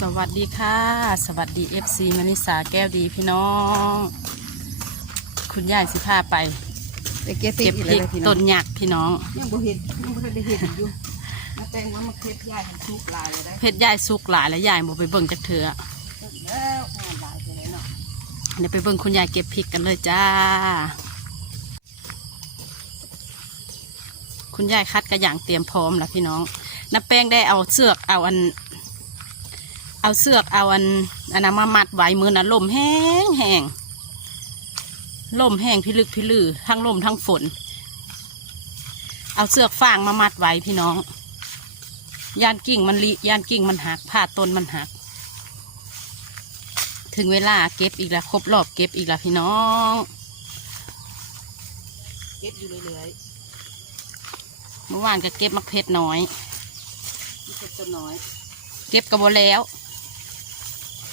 สวัสดีค่ะ สวัสดีเอฟซีมณิสาแก้วดีพี่น้อง คุณยายสิพาไปไปเก็บพริเก็กบอีกพริแล้กวพี่น้ต้องนหยักพี่น้องยังบ่เห็นยังบ่ทันได้เห็นอยู่มาแต่งว่ามาเก็บยายให้ทุกลายเลยได้เพชรยายสุกหลายและยายบ่ไปเบิ่งจักเถือแล้วงานหลายไปเลยเนาะเดี๋ยวไปเบิ่งคุณยายเก็บพริกกันเลยจ้า คุณยายคัดกระอย่างเตรียมพร้อมแล้วพี่น้องน้าแป้งได้เอาเสือกเอาอัน เอาเสือกเอาอันอันนั้นมามัดไว้มือนะลมแห้งแห้งลมแห้งพิลึกพิลือทั้งลมทั้งฝน เอาเสือกฟางมามัดไว้พี่น้องยานกิ่งมันลิยานกิ่งมันหักผ่าต้นมันหัก ถึงเวลาเก็บอีกแล้วครบรอบเก็บอีกแล้วพี่น้อง เก็บอยู่เรื่อยเมื่อวานก็เก็บมักเพชรน้อยๆนี่เก็บต้นน้อย เก็บกระบแล้ว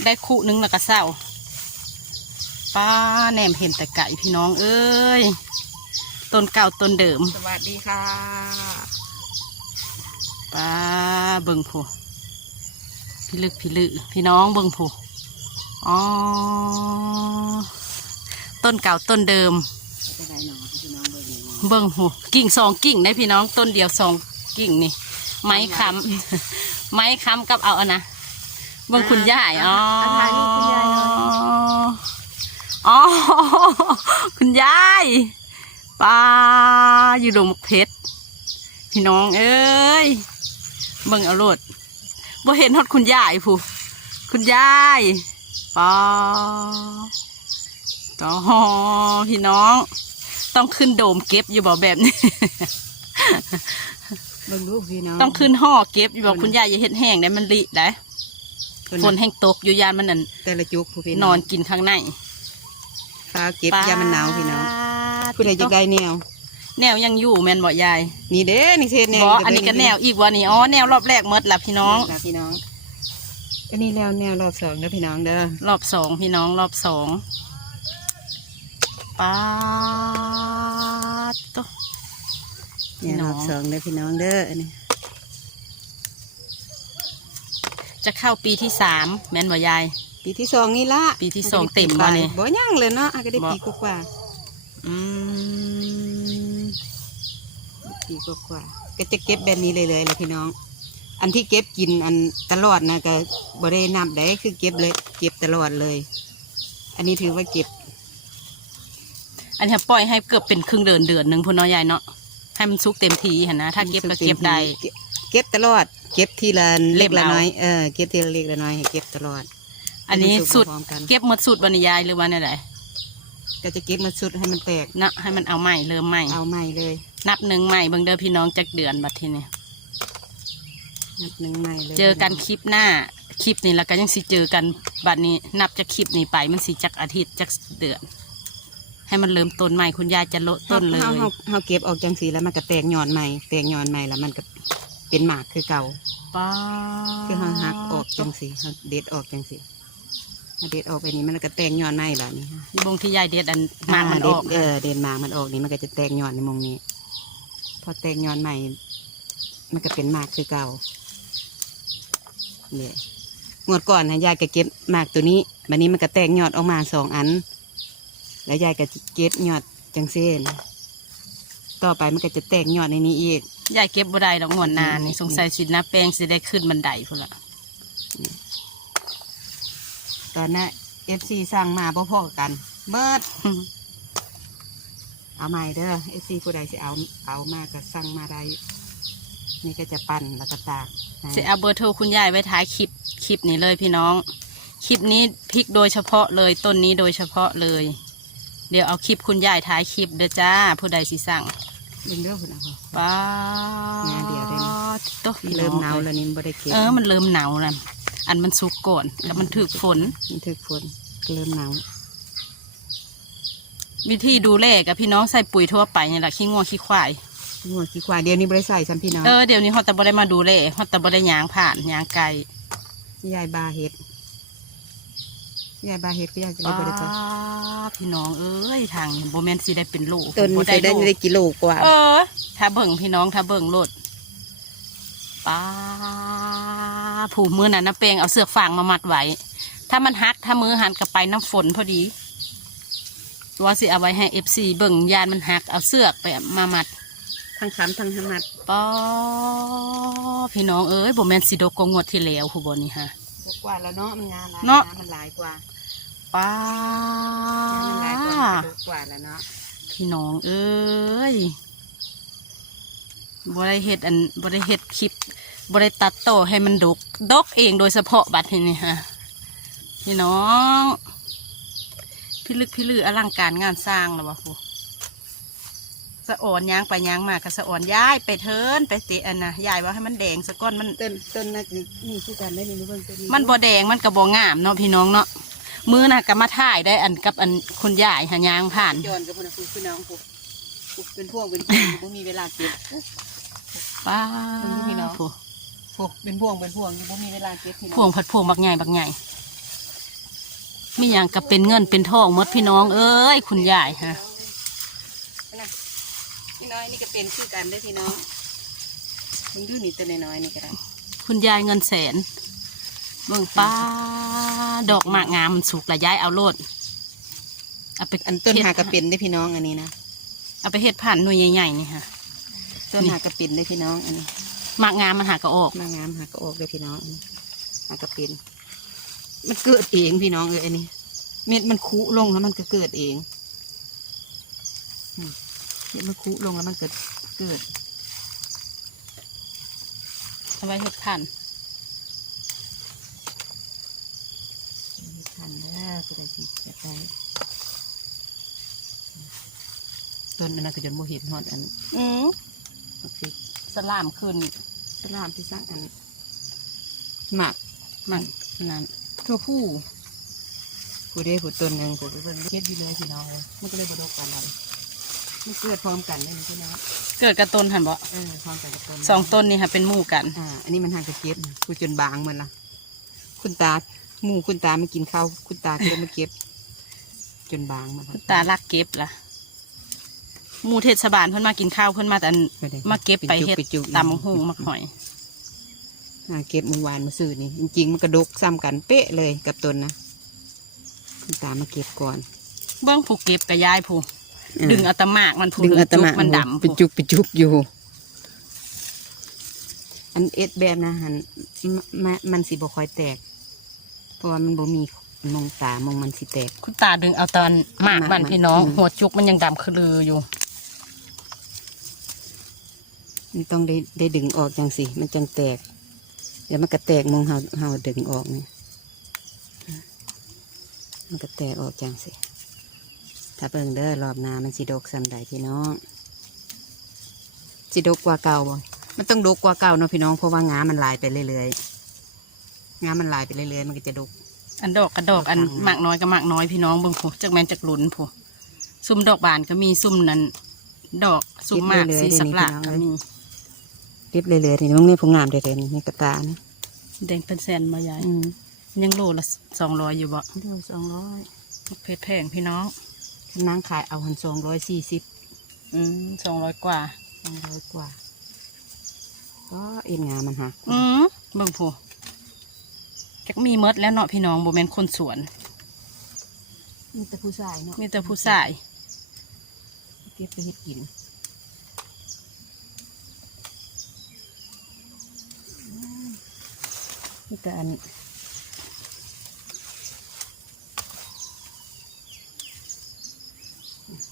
ได้คู่หนึงแล้วก็เศร้าป้าแหนมเห็นแต่ไก่พี่น้องเอ้ยต้นเก่าต้นเดิม สวัสดีค่ะป้าเบิ่งผู้พี่ลึกพี่ลึพี่น้องเบิ่งผู้อ๋อต้นเก่าต้นเดิมจะได้หนอให้พี่น้องเบิ่งนี่เบิ่งหูกิ่งสองกิ่งได้พี่น้องต้นเดียวสองกิ่งนี่ ไม้ค้ำไม้ค้ำกับเอาอะนะ เบิ่งคุณยายอ๋ออะถ่ายรูปคุณยายหน่อย อ๋อ คุณยายป้าอยู่ดงมะเพชรพี่น้องเอ้ยเบิ่งเอาโลดบ่เห็นฮอดคุณยายผู้คุณยายป้าต่อพี่น้อง ต้องขึ้นโดมเก็บอยู่บ่แบบนี้ เบิ่งรูปพี่น้องต้องขึ้นห่อเก็บอยู่บ่คุณยายอย่าเห็ดแห้งได้มันลิได้คน ฝนแห้งตกอยู่ยานมันนั่นแต่ละจุกผู้พี่นอนกินข้างในฟ้าเก็บยามันหนาวพี่น้องป๊าผู้ใดจะได้แนว แนวยังอยู่แม่นบ่ยาย นี่เด้นี่เศษแนวบ่อันนี้ก็แนวอีกว่านี่อ๋อแนวรอบแรกหมดละพี่น้องนะพี่น้องอันนี้แล้วแนวรอบสองเด้อพี่น้องเด้อรอบสองพี่น้องรอบสองป้าดโตพี่เนี่ยน้รองอบสองเด้อพี่น้องเด้ออันนี้ จะเข้าปีที่สามแม่นบ่ยาย ปีที่สองนี่ละปีที่สองเต็มบ่นี่บ่ยังเลยเนาะอะก็ได้บ่ปีกว่าอืมๆปีกว่าๆก็จะเก็บแบบนี้เลยเลยแหละพี่น้อง อันที่เก็บกินอันตลอดนะก็บ่ได้นับได้คือเก็บเลย เก็บตลอดเลย อันนี้ถือว่าเก็บ อันนี้ปล่อยให้เกือบเป็นครึ่งเดือนเดือนหนึ่งพุ่นเนาะยายเนาะให้มันสุกเต็มทีหันนะถ้าเก็บก็เก็บได้เก็บเก็บตลอด เก็บทีละเล็กเล่ละมเอาน้อยเออเก็บทีละเล็กละน้อยให้เก็บตลอด อันนี้ให้มัสุดพร้อมๆกันเก็บหมดสุดวันนี้ยายหรือว่าไหนก็จะเก็บมาสุดให้มันแตกนะให้มันเอาใหม่เริ่มใหม่ เอาใหม่เลยนับหนึ่งใหม่เบิ่งเด้อพี่น้องจากเดือนบัดทีนี้นับหนึ่งใหม่เลยเจอกันคลิปหน้าคลิปนี้แล้วก็ยังสิเจอกันบัดนี้นับจากคลิปนี้ไปมันสิจากอาทิตย์จากเดือน ให้มันเริ่มต้นใหม่คุณยายจะโละต้นเลย เฮาเฮาเฮาเก็บออกจังสีแล้วมันก็แตกยอดใหม่แตกยอดใหม่แล้วมันก็ เป็นหมากคือเก่าป้าคือเฮาหักออกจังสีเฮาเด็ดออกจังสีเฮาเด็ดออกไปนี่มันก็แตกยอดใหม่แบบนี้บงที่ยายเด็ดอันหมากมันออกเด็ดเออเด็ดหมากมันออกนี่มันก็จะแตกยอดในมงนี้ พอแตกยอดใหม่มันก็เป็นหมากคือเก่าเนี่ยงวดก่อนนะยายก็เก็บหมากตัวนี้บัดนี้มันก็แตกยอดออกมาสองอัน แล้วยายก็เก็บยอดจังเส้น ต่อไปมันก็จะแตกยอดในนี้อีกยายเก็บบ่ได้ดอกงวดหนานนี่อืมสงสัยสินะแป้งสิได้ขึ้นบันไดพุ่นละตอนนั้นเอฟซีสั่งมาพ่อๆกัน เบิดเอาใหม่เด้อเอฟซีผู้ใดสิเอาเอามาก็สั่งมาได้นี่ก็จะปั่นแล้วก็ตากให้สิเอาเบอร์โทรคุณยายไว้ท้ายคลิปคลิปนี้เลยพี่น้อง คลิปนี้พริกโดยเฉพาะเลยต้นนี้โดยเฉพาะเลย เดี๋ยวเอาคลิปคุณยายท้ายคลิปเด้อจ้า ผู้ใดสิสั่ง เบิ่งเด้อคุณนะพ่อป้าแม่เดี๋ยวเดี๋ยวโต๊ะพี่เริ่มหนาวเลแล้วยนี่บ่ได้เก็บเออมันเริ่มหนาวแล้วอันมันสุกก่อนแล้วมันถึกฝน มันถึกฝนเริ่มหนาววิธีดูแลกับพี่น้องใส่ปุ๋ยทั่วไปนี่แหละขี้งัวขี้ควายงัวขี้ควายเดี๋ยวนี้บ่ได้ใส่ซ้ำพี่น้องเออเดี๋ยวนี้เขาแต่บ่ได้มาดูแลเขาแต่บ่ได้ยางผ่านยางไกล ยายบาเฮ็ด ยายบาเฮ็ดก็ยายจะได้บ่ได้ใส่ป้าพี่น้องเอ้ยทางโบแมนสิได้เป็นโลต้นบ่นี้ใส่ได้โลได้กิโลกว่า เออ ถ้าเบิ่งพี่น้องถ้าเบิ่งโลดป้าผูกมือน่ะน้าแปงเอาเสือกฟางมามัดไว้ ถ้ามันหักถ้ามือหันกลับไปน้ำฝนพอดีว่าสิเอาไว้ให้เอฟซีเบิ่งยานมันหักเอาเสือกไปมามัดทั้งคำทั้งหมัดป้อพี่น้องเอ้ยบ่แม่นสิดกกว่างวดที่แล้วผู้บนี่ฮะกว่าแล้วเนาะมันงานหลายเนาะงมันหลายกว่า ป้างานมันหลายกว่ามันกว่าแล้วเนาะพี่น้องเอ้ยบ่ได้เฮ็ดอันบ่ได้เฮ็ดคลิปบ่ได้ตัดต่อให้มันดกดกเองโดยเฉพาะบัดนี้นี่ฮะพี่น้องพี่ลึกพี่ลืออลังการงานสร้างแล้ววะผู้สะอ่อนย่างไปย่างมาก็สะอ่อนย้ายไปเทินไปเตะอันนะยายว่าให้มันแดงสะก้อนมันต้นต้นน่ะคือนี่คือกันได้นี่เบิ่งต้นนี้มันบ่แดงมันก็บ่งามเนาะพี่น้องเนาะ มือน่ะก็มาถ่ายได้อันกับอันคุณยายหายางผ่านจอนกับพวกนักพี่น้องพวกพวกเป็นพวงเป็นพวงบ่มีเวลาเก็บ ป้าพี่น้องผู้พวกเป็นพวงเป็นพวงอยู่บ่มีเวลาเก็บพี่น้องพวงผัดพวงบักใหญ่บักใหญ่มีอย่างกับเป็นเงินเป็นทองหมดพี่น้อง เอ้ยคุณยายฮะนะพี่น้อยนี่ก็เป็นคือกันได้อพี่น้องมึงดูนี่ตัวน้อยๆนี่ก็ได้คุณยายเงินแสน เบิ่งป้าดอกหมากงามมันสุกละยายเอาโลดเอาไปอันต้นฮ็ดหากระเป็นได้อพี่น้องอันนี้นะเอาไปเฮ็ดผ่านหน่วยใหญ่ๆนี่ค่ะต้นหากระเป็นได้อพี่น้องอันนี้หมากงามมันหากระออกมางามหากระออกได้อพี่น้องอันนี้หากระเป็น มันเกิดเองพี่น้องเอ้ยอันนี้ เม็ดมันคุลงแล้วมันก็เกิดเองอืมเม็ดมันคุลงแล้วมันก็เกิดเอาไว้เฮ็ดผ่านทันเด้อ ก็ได้สิจะได้ต้นอันนั้นก็จนโมเห็นฮอดอันอือบักพริกสลามขึ้นสลามที่สร้างอันหมักมันนั่นทั่วผู้ผู้ได้ผู้ต้นหนึ่งผู้ไปเบิ่งเก็บอยู่เลยพี่น้องเลยมันก็เลยบดกกันเลยมันเกิดพร้อมกันเลยพี่น้องเกิดกระต้นหันบ่เออพร้อมกันกับต้นสองต้นนี่ค่ะเป็นหมู่กัน อ่าอันนี้มันห่างกับเก็บกูจนบางเหมือนละคุณตา หมูคุณตามากินข้าวคุณตาก็เลยมาเก็บ จนบางมันคุณตาลักเก็บล่ะหมู่เทศบาลเพิ่นมากินข้าวเพิ่นมาแต่อันมาเก็บไปเฮ็ดจุกตำบักหูมักหอยอ่าเก็บเมื่อวานมาซื้อนี่จริงๆมันกระดกซ้ำกันเป๊ะเลยกับต้นนะคุณตามาเก็บก่อน เบื้องผู้เก็บกับยายผู้อ่าดึงเอาแตะมากมันผู้ดึงอัตมาจุกมันดำเป็นผู้จุกเป็นจุกอยู่ อันเอ็ดแบบนะหันมมมันสิบ่ค่อยแตกเพ ราะว่ามันบ่มีมองตามองมันสิแตก คุณตาดึงเอาตอนมากมากมันพี่น้องอืมหัวจุกมันยังดำคือลืออยู่ มันต้องได้ได้ดึงออกจังสิมันจังแตกเดี๋ยวมันก็แตกมองเฮาเฮาดึงออกนี่มันก็แตกออกจังสิถ้าเบิ่งเด้อรอบหน้ามันสิดกซ้ำใดพี่น้องสิดกกว่าเก่าบ่มันต้องดกกว่าเก่าเนาะพี่น้องเพราะว่างามันลายไปเรื่อยๆ งามันลายไปเรื่อยๆมันก็จะดก อันดอกกระดอกอันเอาทางมากน้อยก็มากน้อยพี่น้องเบิ่งผู้จักแมนจักหลุนผู้ซุ่มดอกบานก็มีซุ่มนั้น ดอกซุ่มมากสีสักหลากก็มีริบเรื่อยๆนี่มันนี่ผู้งามเด่นๆนี่กระตานะแดงเป็นแสนมายายอืมยังโลละสองร้อยอยู่บ่เดียวสองร้อยเพชรแพงพี่น้อง นางขายเอาหันสองร้อยสี่สิบอืมสองร้อยกว่า สองร้อยกว่า ก็เอ็นงามมันฮะอืมเบิ่งผู้ จักมีเมดแล้วเนาะพี่น้องบ่แม่นคนสวน มีแต่ผู้ชายเนาะมีแต่ผู้ชายเก็บไปเฮ็ดกินนี่แต่อัน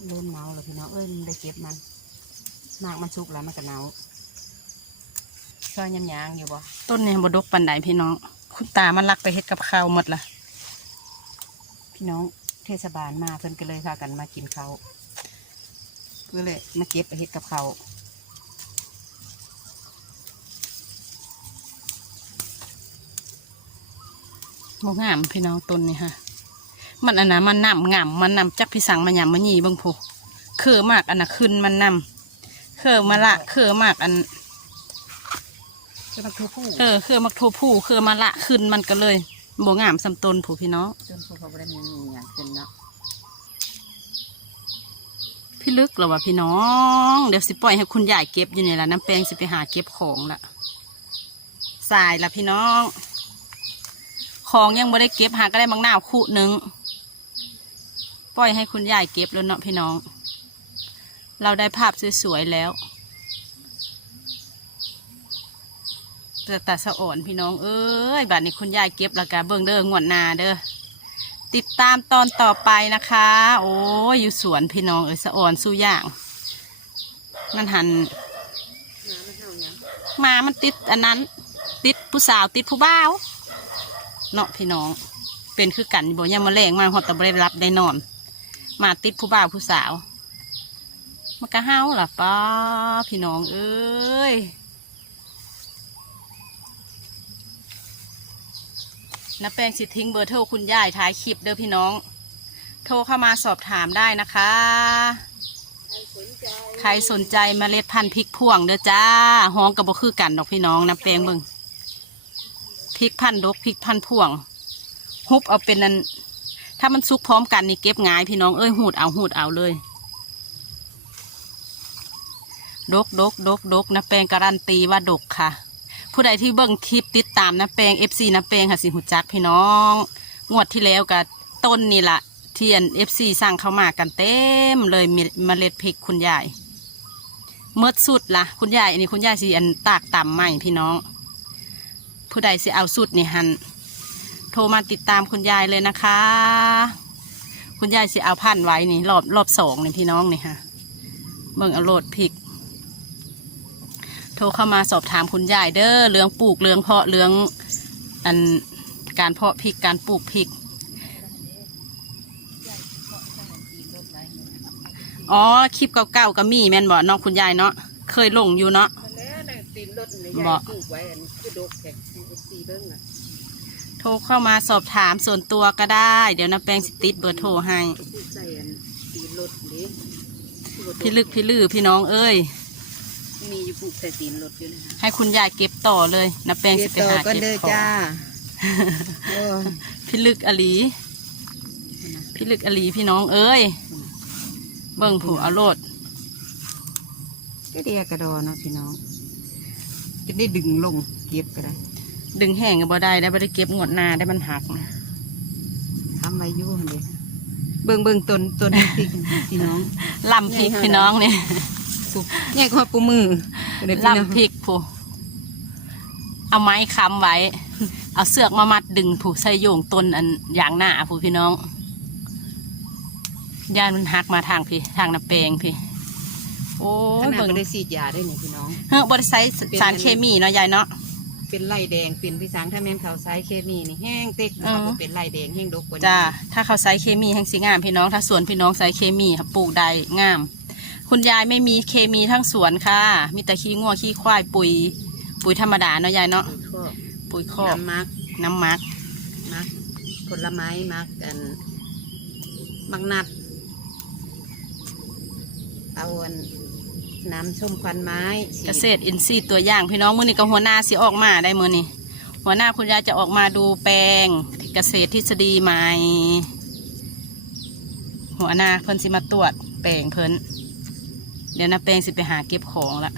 เริ่มเนาแล้วพี่น้องเอ้ยมันได้เก็บมันมากมันสุกแล้วมันก็เนาซอยยำยางอยู่บ่ต้นนี้บดกปันไดพี่น้อง คุณตามันลักไปเฮ็ดกับข้าวหมดละพี่น้องเทศบาลมาเพิ่นก็เลยพากันมากินเขาวก็เลยมาเก็บไปเฮ็ดกับเขาวโมงามพี่น้องต้นนี่ฮะ มันอันนะมันนำงามมันนำจักพี่สังมันยำมันหยีเบางผู้คือมากอันนะขึ้นมันนำคือมาละคือมากอัน ก็มาคือผู้เออคือมักโทผู้คือมาละขึ้นมันก็เลยโบงามสำต้นผู้พี่น้องจนผู้เขาบ่ได้มีมีอย่างขึ้นเนาะพี่ลึกเหรอวะพี่น้อง เดี๋ยวสิปล่อยให้คุณยายเก็บอยู่นี่ละน้ำแปลงสิไปหาเก็บของละสายละพี่น้อง ของยังไม่ได้เก็บหาก็ได้บางหน้าวคู่หนึ่งปล่อยให้คุณยายเก็บแล้วเนาะพี่น้อง เราได้ภาพสวยๆแล้ว แต่ตาสะอ่อนพี่น้องเอ้ยบัดนี้คุณยายเก็บแล้วกะเบิ่งเด้องวดนาเด้อติดตามตอนต่อไปนะคะ โอ้ยอยู่สวนพี่น้องเอ้ยสะอ่อนสู้ย่าง มันหันมามันติดอันนั้น ติดผู้สาวติดผู้บ่าวเนาะพี่น้อง เป็นคือกันบ่ยามมาแรงมาหอดตะบรรับได้นอน มาติดผู้บ่าวผู้สาวมันก็เฮาล่ะป้าพี่น้องเอ้ย น้าแป้งสิทิ้งเบอร์โทรคุณยายท้ายคลิปเด้อพี่น้อง โทรเข้ามาสอบถามได้นะคะ ใครสนใจเมล็ดพันธุ์พริกพ่วงเด้อจ้าห้องกับบ่คือกันดอกพี่น้องน้าแป้งเบิ่งพริกพันธุ์ดกพริกพันธุ์พ่วง ฮุบเอาเป็นนันถ้ามันซุกพร้อมกันนี่เก็บง่ายพี่น้องเอ้ยหูดเอาหูดเอาเลย ดกดกดกดกน้าแป้งการันตีว่าดกค่ะ ผู้ใดที่เบิ่งคลิปติดตามน้ำแปง FC น้ำแปงค่ะสิหุจักพี่น้อง งวดที่แล้วกับต้นนี่ละเทียน FC สั่งเข้ามากันเต็มเลยเมเมล็ดพริกคุณยายเมื่อสุดละคุณยายอันนี้คุณยายสิอันตากต่ำใหม่พี่น้อง ผู้ใดสิเอาสุดนี่หันโทรมาติดตามคุณยายเลยนะคะ คุณยายสิเอาพันไว้นี่รอบรอบสองนี่พี่น้องนี่ค่ะเบิ่งเอาโลดพริก โทรเข้ามาสอบถามคุณยายเด้อเรื่องปลูกเรื่องเพาะเรื่องอันการเพาะพริกการปลูกพริก อ๋อคลิปเก่าๆก็มีแม่นบ่เน้องคุณยายเนาะเคยลงอยู่เนาะแล้วน่ะตีนรถนี่บ่ยายปลูกไว้อันคือดกแข็งสีเบิ้งน่ะโทรเข้ามาสอบถามส่วนตัวก็ได้ เดี๋ยวน้าแปงสิติดเบอร์โทรให้ปลูกใส่อันตีนรถนี่พี่ลึกพี่ลือพี่น้องเอ้ย มีอยู่ปลูกใส่ตีนรถอยู่นะให้คุณยายเก็บต่อเลยน้าแปงสิไปหาก็เก็บเด้อของจ้าโอ้ยพี่ลึกอลีพี่ลึกอลีพี่น้องเอ้ย เบิ่งผู้เอาโลดก็เดียกระดอเนาะพี่น้อง จะได้ดึงลงเก็บก็ได้ดึงแห้งก็บ่ได้ได้บ่ได้เก็บงวดหน้าได้มันหักนะทำไว้อยู่หั่นเด้เบิ่งเบิ่งต้นต้นพริกพี่น้องลำพริกพี่น้องเนี่ย สุกแง่กว่าปูมือเด้อพี่น้องลำพริกผู้เอาไม้ค้ำไว้ เอาเสือกมามัดดึงผู้ใส่โยงต้นอันอย่างหน้าผู้พี่น้องยานมันหักมาทางพี่ทางน้ำแปลงพี่ โอ้ขยนาดเบิ่งบ่ได้ฉีดยาด้วยนี่พี่น้องเฮ้ยบริษัทสารเคมีเนาะยายเนาะเป็นไล่แดงเป็นพี่สังถ้าแม่นเขาใช้เคมีนี่แห้งเต็กอ๋อเขาเป็นไล่แดงแห้งดกกว่านี้จ้าถ้าเขาใช้เคมีแห่งสีงามพี่น้องถ้าสวนพี่น้องใช้เคมีค่ะปลูกได้งาม คุณยายไม่มีเคมีทั้งสวนค่ะ มีแต่ขี้งัวขี้ควายปุ๋ย ปุ๋ยธรรมดาเนาะยายเนาะก็ปุ๋ยคอกน้ำมักน้ำมักมักผลไม้มักกันมักนัดเอาอันน้ำส้มควันไม้ฉีดเกษตรอินทรีย์ตัวอย่างพี่น้องมื้อนี้กับหัวหน้าสิออกมาได้มื้อนี้หัวหน้าคุณยายจะออกมาดูแปลงเกษตรทฤษฎีใหม่หัวหน้าเพิ่นสิมาตรวจแปลงเพิ่น เดี๋ยวนะแปลงสิไปหาเก็บของละ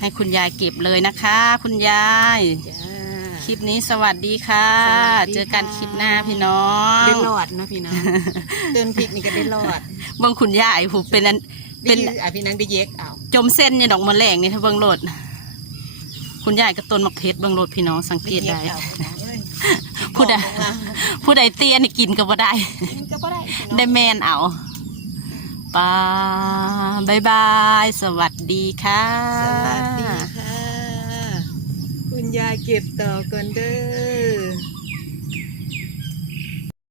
ให้คุณยายเก็บเลยนะคะ คุณยาย จ้า คลิปนี้สวัสดีค่ะ สวัสดีค่ะ เจอกันคลิปหน้าพี่น้องได้รอดนะพี่น้อง เดินพริกนี่ก็ได้รอดเบิ่งคุณยายผู้เป็นอันเป็เป็นนอะพี่นังได้เย็กเอาจมเส้นเนี่ยดอกมะแรงนี่ถ้าเบิ่งโลดคุณยายก็ต้นมะเพชรเบิ่งโลดพี่น้องสังเกตได้เย็กเอาพี่น้องเอ้ยผู้ใดของเราผู้ใดเตี้ยนี่กินก็บ่ได้กินก็บ่ได้พี่น้องได้แมนเอา ปาบายบาย สวัสดีค่ะ สวัสดีค่ะ คุณยายเก็บต่อก่อนเด้อ